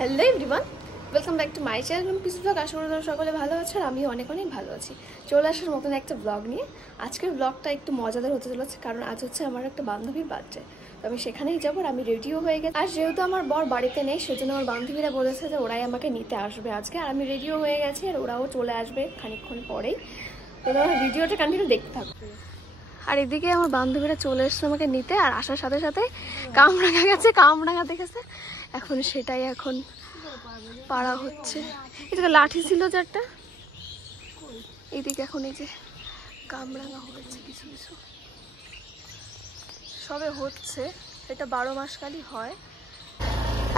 Hello everyone, welcome back to my channel Pisu vlog. আশা করি তোমরা সকলে ভালো আছো আর আমি অনেক ভালো আছি। চলে আসার মতন একটা ব্লগ নিয়ে। আজকের ব্লগটা একটু মজাদার হতে চলেছে, কারণ আজ হচ্ছে আমার একটা বান্ধবীর বার্থডে। তো আমি সেখানেই যাবো আর আমি রেডিও হয়ে গেছি। আর যেহেতু আমার বর বাড়িতে নেই, সেজন্য আমার বান্ধবীরা বলেছে যে ওরাই আমাকে নিতে আসবে আজকে। আর আমি রেডিও হয়ে গেছি আর ওরাও চলে আসবে খানিকক্ষণ পরেই। তো তোমরা ভিডিওটা কন্টিনিউ দেখতে থাকবে। আর এদিকে আমার বান্ধবীরা চলে এসছে আমাকে নিতে, আর আসার সাথে সাথে কামরাঙা গেছে, কামরাঙা দেখেছে। এখন সেটাই এখন পাড়া হচ্ছে। এদিকে লাঠি ছিল যে একটা, এইদিকে এখন এই যে কামরাঙা হচ্ছে, কিছু কিছু সবে হচ্ছে। এটা 12 মাস কালই হয়।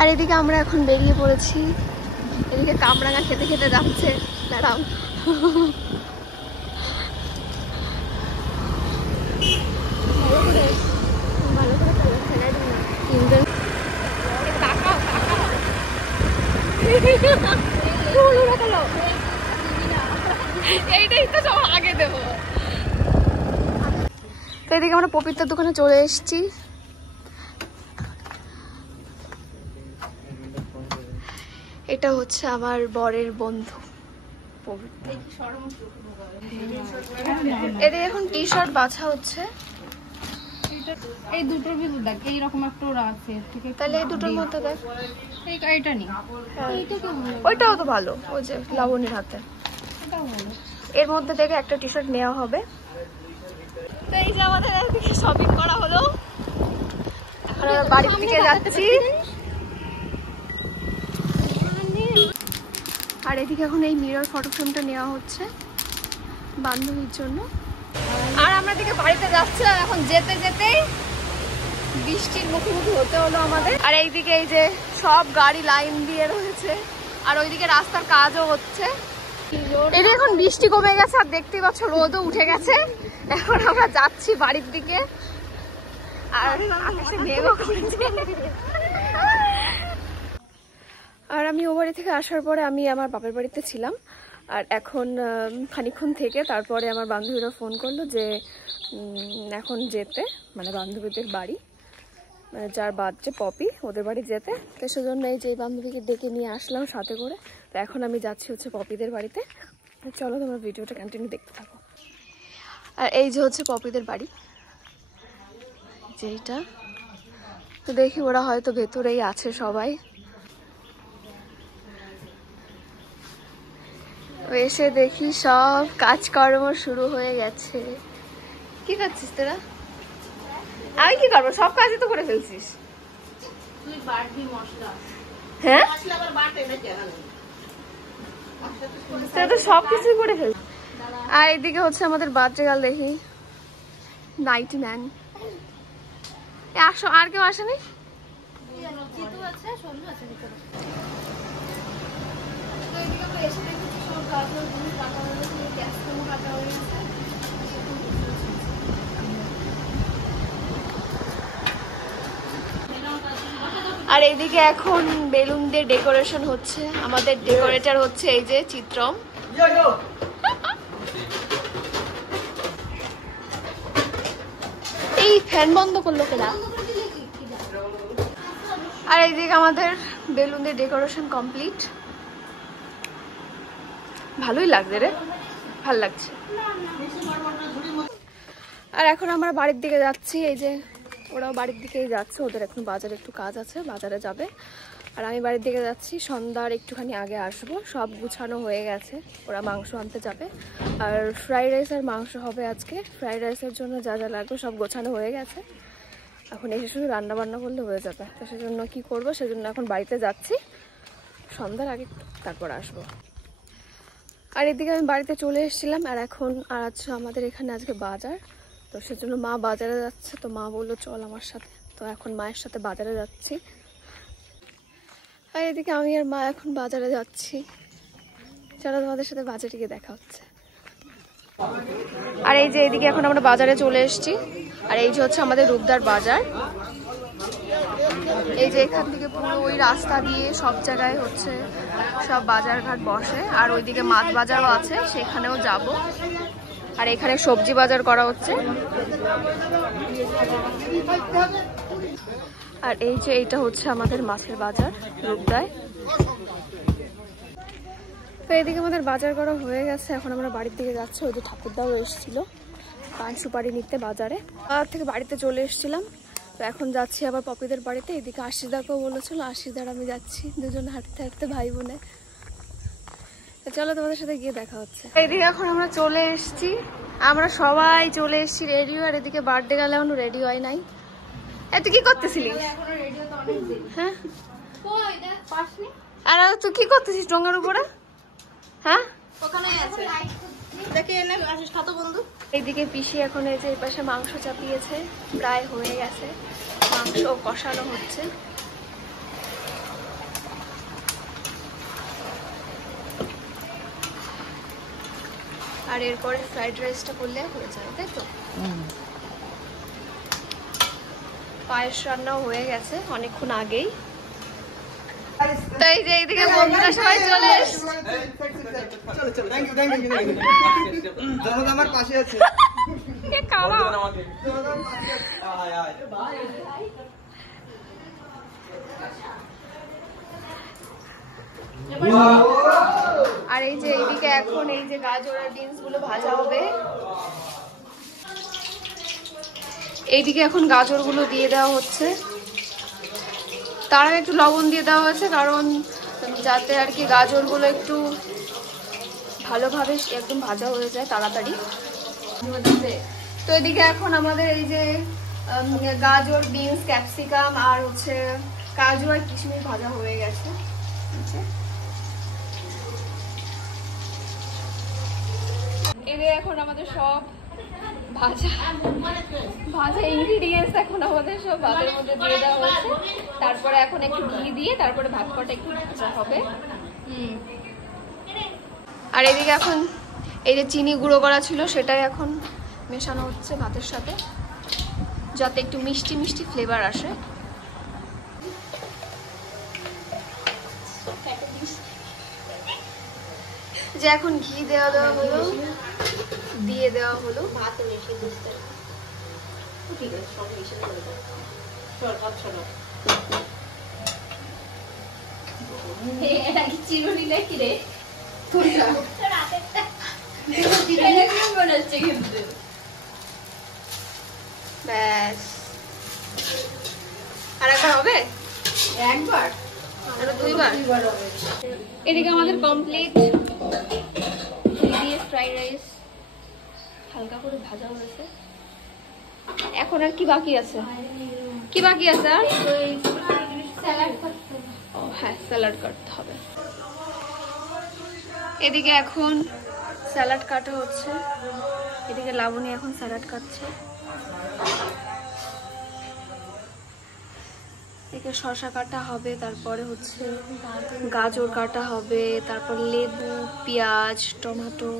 আর এদিকে আমরা এখন বেরিয়ে পড়েছি। এদিকে কামরাঙা খেতে খেতে যাচ্ছে ম্যাডাম। ভালো করে কিনবেন। এইটাই তো সব আগে দেবো। তো এদিকে আমরা পবিত্রার দোকানে চলে এসেছি। এটা হচ্ছে আমার বরের বন্ধু পবিত্রা। এদের এখন টি শার্ট বাছা হচ্ছে। এই দুটোর ভিতর দেখ এইরকম একটা ওরা আছে, তাহলে এই দুটোর মধ্যে দেখ এইটা নি, ওইটাও তো ভালো, ওই যে লাবণীর হাতে, এর মধ্যে থেকে একটা টি শার্ট নেওয়া হবে। তো এই যে আমাদের এদিকে শপিং করা হলো, এখন আমরা বাড়ির দিকে যাচ্ছি। আর এদিকে এখন এই মিরর ফটো ফ্রেমটা নেওয়া হচ্ছে বান্ধবীর জন্য। আর আমরা দিকে বাড়িতে যাচ্ছিলাম, এখন যেতে যেতেই বৃষ্টির মুখোমুখি হতে হলো আমাদের। আর এইদিকে এই যে সব গাড়ি লাইন দিয়ে রয়েছে, আর ওইদিকে রাস্তার কাজও হচ্ছে। এই যে এখন বৃষ্টি কমে গেছে আর দেখতেই পাচ্ছ রোদও উঠে গেছে। এখন আমরা যাচ্ছি বাড়ির দিকে, আর আকাশে মেঘও করেছে। আর আমি ও বাড়ি থেকে আসার পরে আমি আমার বাপের বাড়িতে ছিলাম। আর এখন খানিকক্ষণ থেকে তারপরে আমার বান্ধবীরা ফোন করলো যে এখন যেতে, মানে বান্ধবীদের বাড়ি, মানে যার বাচ্চা পপি, ওদের বাড়ি যেতে। তো সেজন্য এই যে বান্ধবীকে ডেকে নিয়ে আসলাম সাথে করে। তো এখন আমি যাচ্ছি হচ্ছে পপিদের বাড়িতে। চলো তোমরা ভিডিওটা কন্টিনিউ দেখতে থাকো। আর এই যে হচ্ছে পপিদের বাড়ি, যেইটা তো দেখি ওরা হয়তো ভেতরেই আছে সবাই। এসে দেখি সব কাজকর্ম শুরু হয়ে গেছে। কি করছিস তোরা? আমি কি করবো, সব কাজই তো করে ফেলছিস। হ্যাঁ, তুই তো সব কিছুই করে ফেলছিস। আর এদিকে হচ্ছে আমাদের বাচ্চা গাল, দেখি নাইটি ম্যান। আর কেউ আসেনি? আর এইদিকে এখন বেলুন দিয়ে ডেকোরেশন হচ্ছে। আমাদের ডেকোরেটর হচ্ছে এই যে চিত্রম। এই ফ্যান বন্ধ করলো কেনা। আর এইদিকে আমাদের বেলুন দিয়ে ডেকোরেশন কমপ্লিট। ভালোই লাগছে রে, ভাল লাগছে। আর এখন আমরা বাড়ির দিকে যাচ্ছি। এই যে ওরাও বাড়ির দিকেই যাচ্ছে, ওদের এখন বাজারে একটু কাজ আছে, বাজারে যাবে। আর আমি বাড়ির দিকে যাচ্ছি, সন্ধ্যার একটুখানি আগে আসবো। সব গুছানো হয়ে গেছে, ওরা মাংস আনতে যাবে। আর ফ্রাইড রাইস আর মাংস হবে আজকে। ফ্রাইড রাইসের জন্য যা যা লাগবে সব গোছানো হয়ে গেছে, এখন এসে শুধু রান্না বান্না করলে হয়ে যাবে। তো সেজন্য কি করব, সেজন্য এখন বাড়িতে যাচ্ছি, সন্ধ্যার আগে তারপর আসবো। আর এদিকে আমি বাড়িতে চলে এসেছিলাম। আর এখন আর আজ আমাদের এখানে আজকে বাজার, তো সেজন্য মা বাজারে যাচ্ছে। তো মা বললো চল আমার সাথে, তো এখন মায়ের সাথে বাজারে যাচ্ছি। আর এদিকে আমি আর মা এখন বাজারে যাচ্ছি। চলো তোমাদের সাথে বাজারে গিয়ে দেখা হচ্ছে। আর এই যে এদিকে এখন আমরা বাজারে চলে এসেছি। আর এই যে হচ্ছে আমাদের রূপদার বাজার। এই যে এখান থেকে পুরো ওই রাস্তা দিয়ে সব জায়গায় হচ্ছে সব বাজার ঘাট বসে। আর ওইদিকে মাছ বাজারও আছে, সেখানেও যাব। আর এখানে সবজি বাজার করা হচ্ছে। আর এই যে এইটা হচ্ছে আমাদের মাছের বাজার রূপদায়। তো এদিকে আমাদের বাজার করা হয়ে গেছে, এখন আমরা বাড়ির দিকে যাচ্ছি। ওই যে ঠাকুরদাও এসেছিল পান সুপারি নিতে বাজারে, বাজার থেকে বাড়িতে চলে এসেছিলাম। তো এখন যাচ্ছি আবার পপিদের বাড়িতে। এদিকে আশিদাকেও বলেছিল, আশিদার আমি যাচ্ছি, দুজন হাঁটতে হাঁটতে ভাই বোনে। চলো তোমাদের সাথে গিয়ে দেখা হচ্ছে। এইদিকে এখন আমরা চলে এসেছি, আমরা সবাই চলে এসেছি রেডি। আর এদিকে বার্থডে গেলে এখনো রেডি হয় নাই। তুই কি করতেছিলি? হ্যাঁ, আর তুই কি করতেছিস ডোঙ্গার উপরে? হ্যাঁ, এইদিকে পিসি এখন এই যে এই পাশে মাংস চাপিয়েছে, প্রায় হয়ে গেছে, মাংস কষানো হচ্ছে। আর এরপরে ফ্রাইড রাইসটা করলে হয়ে যাবে, তাই তো? পায়েস রান্নাও হয়ে গেছে অনেকক্ষণ আগেই। তাই যে এইদিকে বন্ধুরা সবাই চলে এসেছে। আমার পাশে আছে। আর এই যে এইদিকে এখন এই যে গাজর আর বিনস গুলো ভাজা হবে। এইদিকে এখন গাজর গুলো দিয়ে দেওয়া হচ্ছে, তার আগে একটু লবণ দিয়ে দেওয়া হয়েছে, কারণ যাতে আর কি গাজর গুলো একটু ভালোভাবে একদম ভাজা হয়ে যায় তাড়াতাড়ি। তো এদিকে এখন আমাদের এই যে গাজর, বিনস, ক্যাপসিকাম আর হচ্ছে কাজু আর কিশমিশ ভাজা হয়ে গেছে। এদিকে এখন আমাদের সব ভাজা ইনগ্রিডিয়েন্টস এখন আমাদের সব ভাতের মধ্যে দিয়ে দেওয়া হয়েছে। তারপরে এখন একটু ঘি দিয়ে তারপরে ভাত কটা একটু ভাজা হবে। আর এদিকে এখন এই যে চিনি গুঁড়ো করা ছিল সেটাই এখন মেশানো হচ্ছে ভাতের সাথে, যাতে একটু মিষ্টি মিষ্টি ফ্লেভার আসে। যে এখন ঘি দেওয়া হলো, দিয়ে দেওয়া হলো। ব্যাস, আর একবার হবে? একবার, দুইবার। এদিকে আমাদের কমপ্লিট ফ্রাইড রাইস হালকা করে ভাজা হয়েছে। এখন আর কি বাকি আছে? কি বাকি আছে আর? হ্যাঁ, স্যালাড কাটতে হবে। এদিকে এখন স্যালাড কাটা হচ্ছে, এদিকে লাবণী এখন স্যালাড কাটছে। এদিকে শসা কাটা হবে, তারপরে হচ্ছে গাজর কাটা হবে, তারপর লেবু, পেঁয়াজ, টমেটো।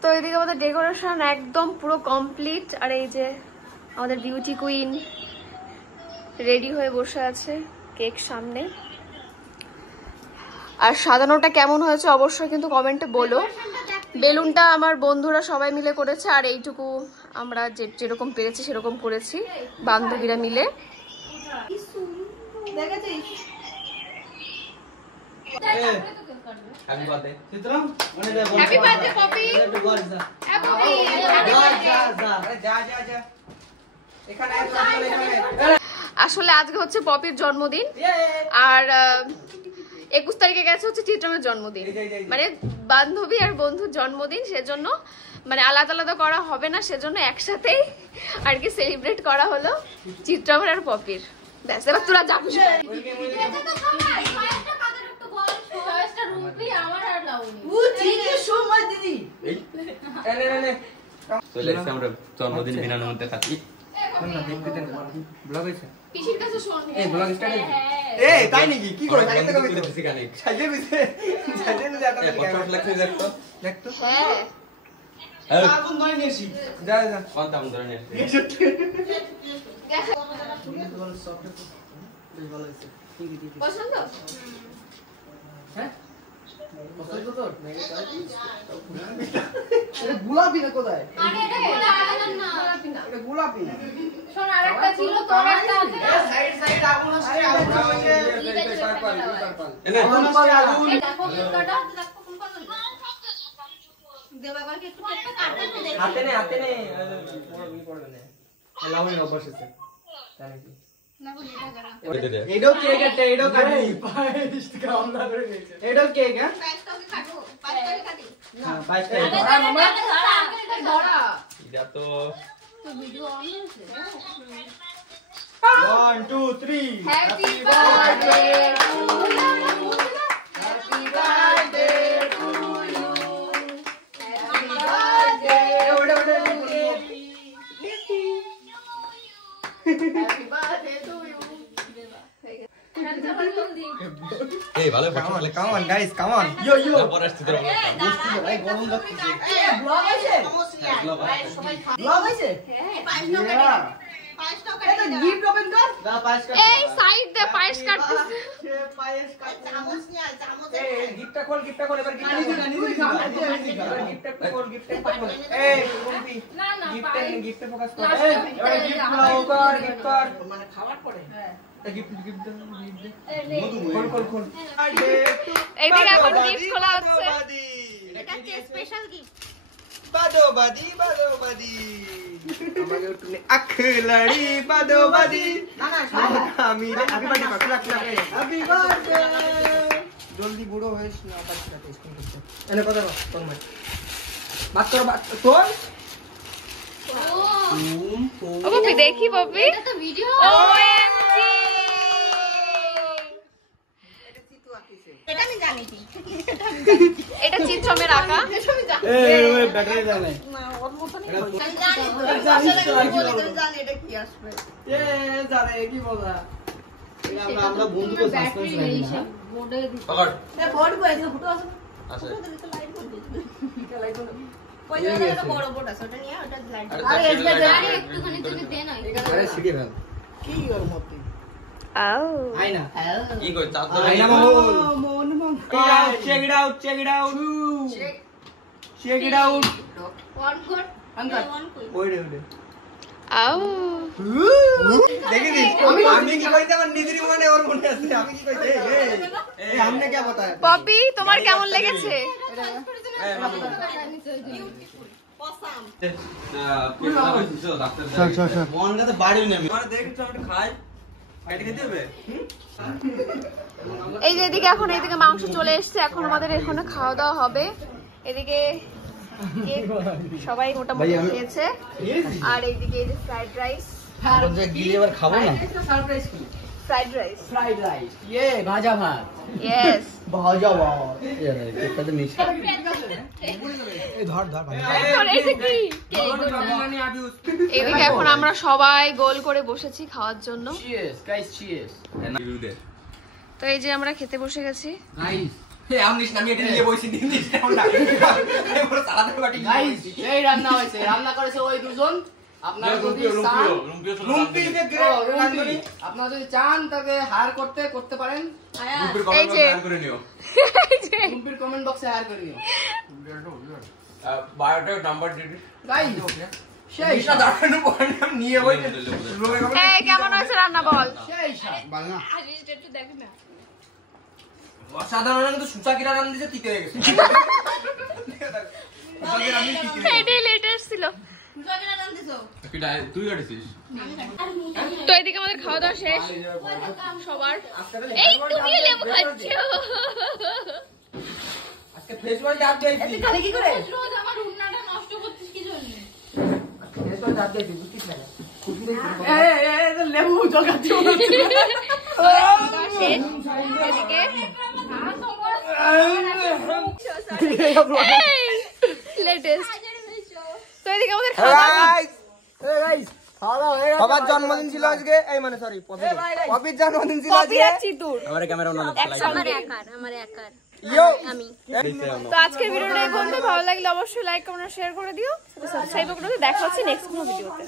তো এদিকে আমাদের ডেকোরেশন একদম পুরো কমপ্লিট। আর এই যে আমাদের বিউটি কুইন রেডি হয়ে বসে আছে কেক সামনে। আর সাজানোটা কেমন হয়েছে অবশ্যই কিন্তু কমেন্টে বলো। বেলুনটা আমার বন্ধুরা সবাই মিলে করেছে, আর এইটুকু আমরা যেরকম পেরেছি সেরকম করেছি বান্ধবীরা মিলে। আসলে আজকে হচ্ছে পপির জন্মদিন, আর 21 তারিখে গেছে হচ্ছে চিত্রমের জন্মদিন, মানে বান্ধবী আর বন্ধুর জন্মদিন। সেজন্য মানে আলাদা আলাদা করা হবে না, সেজন্য একসাথেই আর কি সেলিব্রেট করা হলো চিত্রমের আর পপির। ব্যাস, এবার তোরা যাবি। জন্মদিন বিনানোর মধ্যে থাকি। পিসির কাছে শোন। এই ব্লগ স্টার্ট এ তাই নাকি? কি করে সাইজে কবি তো শিখানে সাইজে বিছে সাইজে নে যাটা ফটো লাগছে দেখতো দেখতো। হ্যাঁ, আগুন ধরে নিয়েছি। যা যা কোন আগুন ধরে নিয়েছি। পছন্দ? হ্যাঁ পছন্দ তো নাকি এটা গোলাপি না কোথায়? আরে এটা গোলাপি না, এটা গোলাপি। শোন আরেকটা ছিল তোর একটা আছে না, সাইড সাইড হাতে নে লাউনি অবশ্যই এটাও কেক একটা এটাও কাটি পায়েস কামলা করে দিয়েছে এটাও কেক হ্যাঁ না পায়েস খাই ধরা মামা ধরা এটা তো ভিডিও অন হচ্ছে 1 2 3 happy birthday to you happy birthday to you happy birthday ওড়ে হ্যাপি বার্থডে টু ইউ এই ভালো পাঠালে come on guys come on yo পরে আসতে তোরা ভাই গরম লাগছে ব্লগ আছে ব্লগ আছে হ্যাঁ পায়েস গিফট ওপেন কর না পায়েস কাট এই সাইড দে পায়েস কাটতে পায়েস কাট চামচ নিয়ে আয় চামচ এই গিফটটা খোল এবার গিফটটা খোল এই কুম্পি না না গিফটে ফোকাস কর এই এবার গিফট কর মানে খাবার পড়ে হ্যাঁ গিফট খোল এইদিকে এখন গিফট খোলা হচ্ছে এটা কি স্পেশাল গিফট বাদোবাদি আমাকে একটু আখলাড়ি বাদোবাদি না আমি হ্যাপি বার্থডে হ্যাপি বার্থডে জলদি বুড়ো হইস না বাচ্চা টেস্টিং করতে এনে কথা তোর মাত তোর ও বাপি দেখি বাপি এটা তো ভিডিও ওএমজি এটা আমি জানি কি এটা চিত্রমের আঁকা এই ব্যাটারি দাও না জানে কি বলা আমরা বন্ধু তো সাসপেন্স রাখি না বোর্ডে পকড় বোর্ড করেছে ফুটো আছে আছে বড় বোর্ড আছে ওটা নিয়ে ওটা লাইট আরে আরে একটুখানি তুমি দে না আরে শিখে ফেল কি ওর মতে আও আইনা কি কই চাঁদ আইনা মন check it out check it out one good uncle one কই ওইরে আও দেখি আমি কি কইতে আমার নিজেরই মনে ওর মনে আছে আমি কি কইতে এই हमने क्या बताया পপি তোমার কেমন লেগেছে মনটা তো বাড়িও নেই মানে দেখছ আমি খাই কেটে খেতে হবে এই যে এদিকে এখন এইদিকে মাংস চলে এসেছে এখন আমাদের এখানে খাওয়া দাওয়া হবে এদিকে কেক সবাই মোটামুটি খেয়েছে আর এইদিকে এই যে ফ্রাইড রাইস গিয়ে এবার খাবো না সারপ্রাইজ কি ফ্রাইড রাইস ফ্রাইড রাইস ভাজা ভাত ইয়েস ভাজা ভাত কেকটা তো মিক্স এই ধর এই যে কি এদিকে এখন আমরা সবাই গোল করে বসেছি খাওয়ার জন্য চিয়ার্স গাইস চিয়ার্স তো এই যে আমরা খেতে বসে গেছি গাইস হে আমনিস নামি এটা নিয়ে বইছি দিন দিন এই পুরো সারা দিন বাটি গাইস এই রান্না হইছে রান্না করেছে ওই দুজন আপনারা যদি চান রুম্পিকে গ্রেট রান্ধনি আপনারা যদি চান তাকে হায়ার করতে পারেন এই যে রুম্পির কমেন্ট বক্সে হায়ার করে নিও বায়োটা নাম্বার দিবি গাইস সেই না দাঁড়ানো পড়ে আমি নিয়ে বই এই কেমন হয়েছে রান্না বল সেই শাক বাংলা আরিস একটু দেখ না অসাধারণ কিন্তু সুচাকিরা রান দিতে টিকে গেছে এটাই লেটেস্ট ছিল সুজাকিরা রান দিছো তুই কাটিছিস তো এদিকে আমাদের খাওয়া দাওয়া শেষ সবার এই তুমি লেবু খাচ্ছো আজকে ফেসওয়াল ডাব দিয়েছি খালি কি করে রোজ আমার উন্নাটা নষ্ট করছিস কি জন্য ফেসওয়াল ডাব দিয়েছি বুঝছিস না এই লেবু জগাচ্ছি এদিকে লেটেস্ট তো এদিকে আমাদের খাওয়া দাওয়া বাবার জন্মদিন ছিল আজকে এই মানে সরি পপির জন্মদিন ছিল আজকে চিতুর আমার ক্যামেরা অন আমার একার ইয়ো আমি তো আজকের ভিডিওটা এই পর্যন্ত ভালো লাগলে অবশ্যই লাইক কমেন্ট শেয়ার করে দিও সাবস্ক্রাইব করে দিও দেখা হচ্ছে নেক্সট কোনো ভিডিওতে